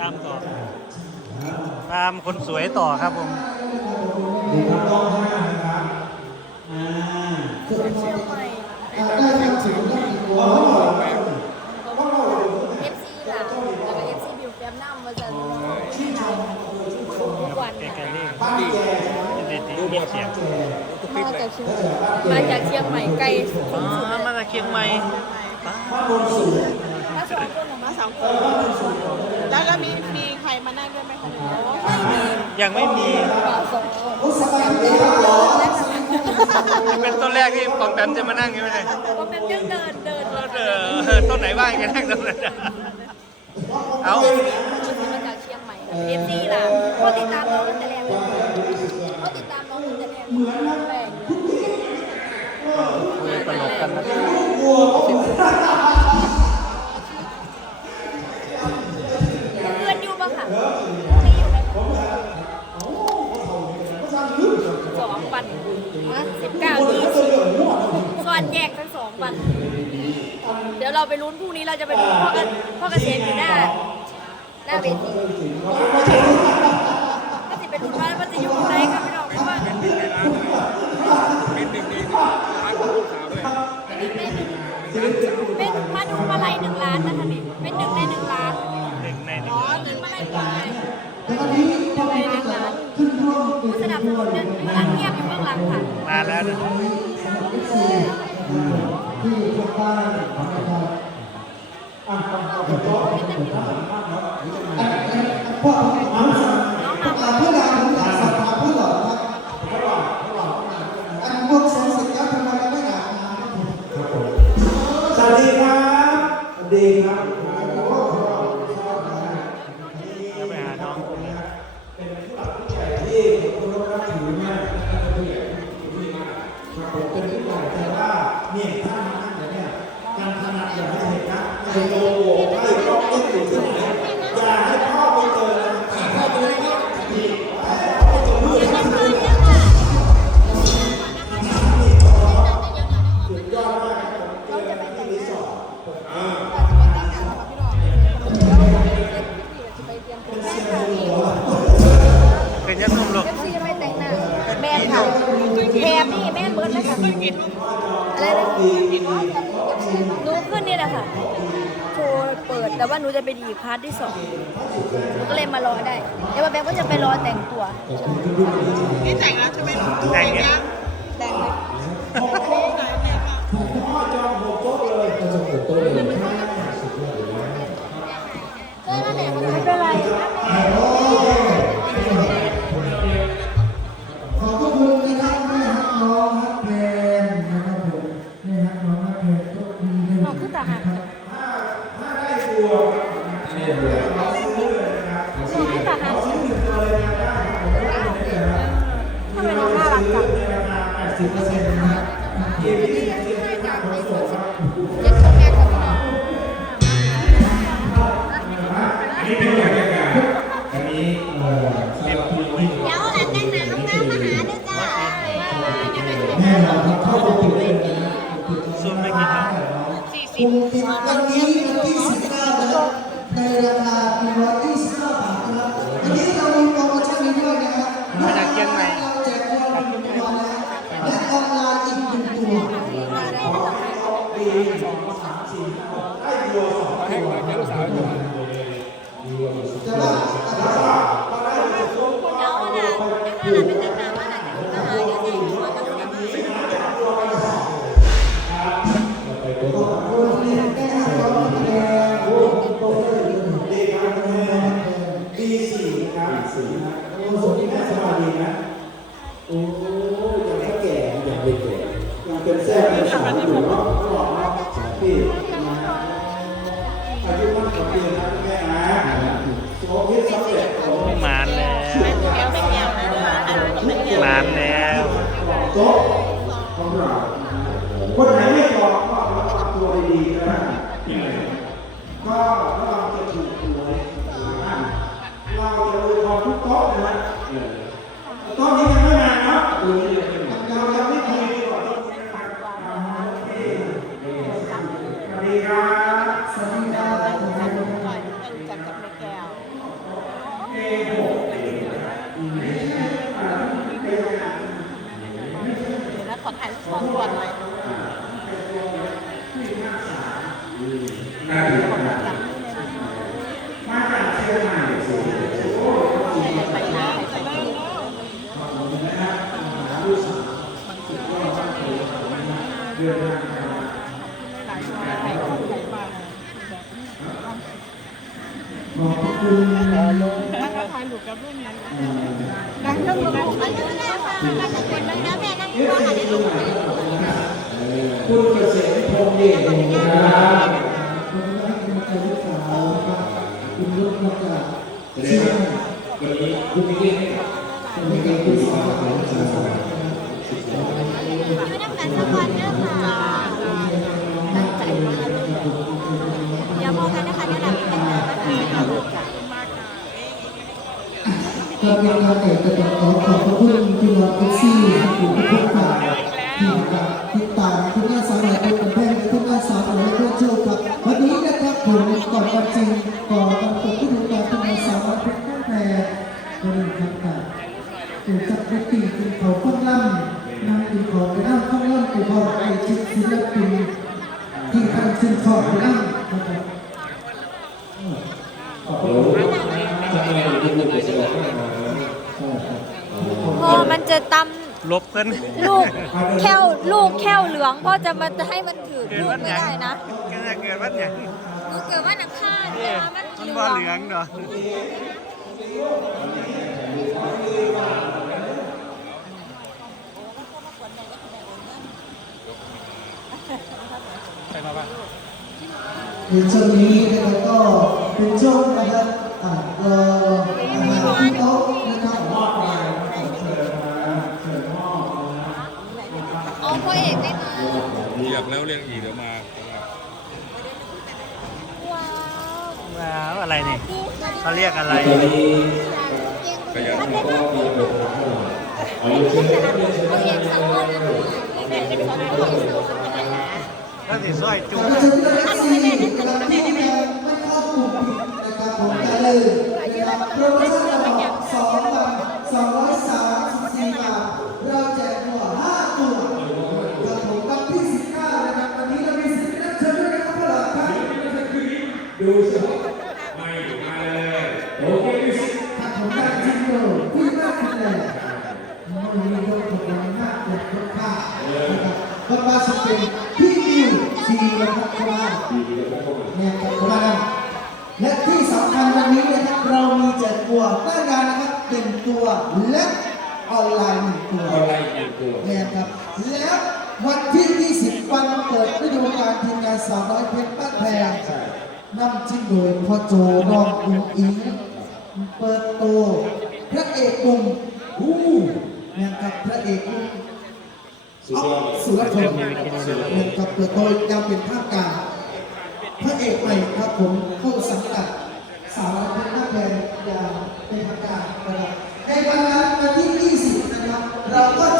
ตามต่อ ตามคนสวยต่อครับผมดีครับรอบห้านะครับอ่าเชียงใหม่ได้ทำถึงได้กี่ตัวแบบเอฟซีล่ะแล้วก็เอฟซีบิวแฟมน้ำมาจากทุกวันแกค่ะแกเล่ป้าแก่เด็ดๆมีเสียงมาจากเชียงมาจากเชียงใหม่ไกลอ๋อมาจากเชียงใหม่บ้านบนสูงมาสองคนหรอมามาสองคน แล้วแล้วมีมีใครมานั่งด้วยไหมคะยังไม่มีสองคนโอ้สบายดีครับหรอเป็นต้นแรกที่ปอมแปมจะมานั่งใช่ไหมเนี่ยก็เป็นเรื่องเดินเดินเออต้นไหนบ้างจะนั่งตรงนั้นเอามาจากเชียงใหม่เอฟซีล่ะเขาติดตามน้องตั้งแต่แรกเลยเขาติดตามน้องตั้งแต่แรกเหมือนแรกคุยตลกกันนะ องวันสิบเก้ายี่สิบส่วนแยกทั้งสองวัน เดี๋ยวเราไปลุ้นพรุ่งนี้เราจะไปดูพ่อกันพ่อเกษมอยู่หน้า หน้าเวทีก็จะไปลุ้นว่ามันจะอยู่ไหนกันไม่รู้เพราะว่าเป็นหนึ่งในร้านเป็นหนึ่งในร้านของลูกสาวด้วยเป็นมาดูมาลัยหนึ่งล้านนะคะนี่เป็นหนึ่งในหนึ่งล้านหนึ่งในหนึ่อ๋งอหนึ่งมาลัยหนึ่งล้าน แล้วนะที่ทุกบ้านเราอะต้องเอาไปโต๊ะพวกเอาเอาเพื่อนเราผมอยากสอบถามเพื่อนหรอครับอันพวกสองสิบแล้วทำไมเราไม่อาบน้ำครับผมสวัสดีครับสวัสดีครับ ห็นนะไอ้โลโก้ไอ้ล็อกเก็ตอยู่ที่ไหนอย่าให้พ่อไปเจอนะพ่อไปเลยครับทีพ่อไปเจอเพื่อนสุดยอดมากครับผมเจอกันที่รีสอร์ทอ่าเป็นยักษ์นุ่มลูกเอฟซีไม่แต่งหน้าแม่นค่ะแถมนี่แม่นเบิร์ดเลยค่ะอะไรนะหนูขึ้นนี่แหละค่ะโชว์ เปิด แต่ว่าหนูจะไปดีพาร์ทที่สองหนูก็เลยมารอได้ เดี๋ยวแบงก็จะไปรอแต่งตัว นี่แต่งแล้วใช่ไหมลูกแต่งไงแต่งเลย องคือตาหักทำไมน้องน่ารักจัง นานแล้วโต๊ะของเราคนไหนไม่บอกก็ระวังตัวดีๆนะก็ระวังจะถูกหวยเราจะดูพอทุกโต๊ะนะโต๊ะนี้ยังไม่นาเนาะเรายังไม่คุยดีกว่าโต๊ะนี้นะครับสวัสดีครับสวัสดีครับ ก่อนก็รู้จักกับแม่แก้ว เดี๋ยวนะข อถ่ายรูปก่อนก่อนหน่อยน่าดีมากมาจากเชียงใหม่สิใส่หน้าใส่หน้าเดือนหน้าหลายวันหลายคนหลายวันขอบคุณถ้าเขาถ่ายรูปกับรูปนี้ดังเรื่องรูปอันนี้แม่ค่ะน่าจะเป็นแล้วแม่นั่ งอยู่ว่าในรูปคุณเกษตรพงษ์เดชนะครับคุณรักคุณใจลูกสาวครับคุณยกมาจากเชียงใหม่วันนี้คุณมีเรื่องให้กับคุณมีเรื่องคุณสาวของสาวอยู่น้ำกันสักวันเด้อค่ะตั้ พอมันจะตลบเพิ่นำลูกแค่วลูกแค่วเหลืองพ่อจะมาจะให้มันถือเกิดลูกวันหไม่ยังได้นะเกิดเกิดวันหยังหนูเกิดว่านักฆ่าเอ้แต่ยว่ามันมันเหลืบ่องเหลืองดอกใช่มาป่ะ ในช่วงนี้นะครับก็เป็นช่วงนะครับอ่าเอ่ออาหารที่โต๊ะนะครับมอบไปนะครับเชิญมาเชิญมอบนะเอาพ่อเอกได้มาเรียกแล้วเรียกอีกเดี๋ยวมาว้าวว้วอะไรนี่เขาเรียกอะไรขยันมันเป็นพ่อเอกสังวรนะเป็นเป็นสอนพ่อเอกสังวรกันนะถ้าสิซอยจุขอบคุณทุกท่านที่นะครับที่ยังไม่เข้ากลุ่มปิดนะครับผมกันเลยนะครับโปรโมชั่นระดับสองพันสองร้อยสามสิบสี่บาทเราแจกตัวห้าตัวครับผมวัน ที่สิบเก้านะครับวันนี้เรามีสิทธิ์รับเชิญด้วยนะครับพวกเราครับดูสิไม่มาเลยโอเคดิสถ้าผมได้จริงเลยคุยมากเลยมันมีรถขบวนมากกว่าคนข้านะครับาสเป็น ตัว อะไรอีกตัแมนครับ แล้ววันที่ 20 วันเปิดฤดูกาลทีมงานสาวน้อยเพชรบ้านแพงนั่งำจิ้มโดยพ่อโจน้องอุ้งอิงเปิดโตพระเอกกลุ่มอู้นะครับพระเอกกลุ่มสุรสุรพลนะครับเปิดโตยังเป็นภาคกลางพระเอกใหม่ครับผมเข้าสังกัดสาวน้อยเพชรบ้านแพงอย่างเป็นทางการนะครับในวันนั้นวันที่ 나빠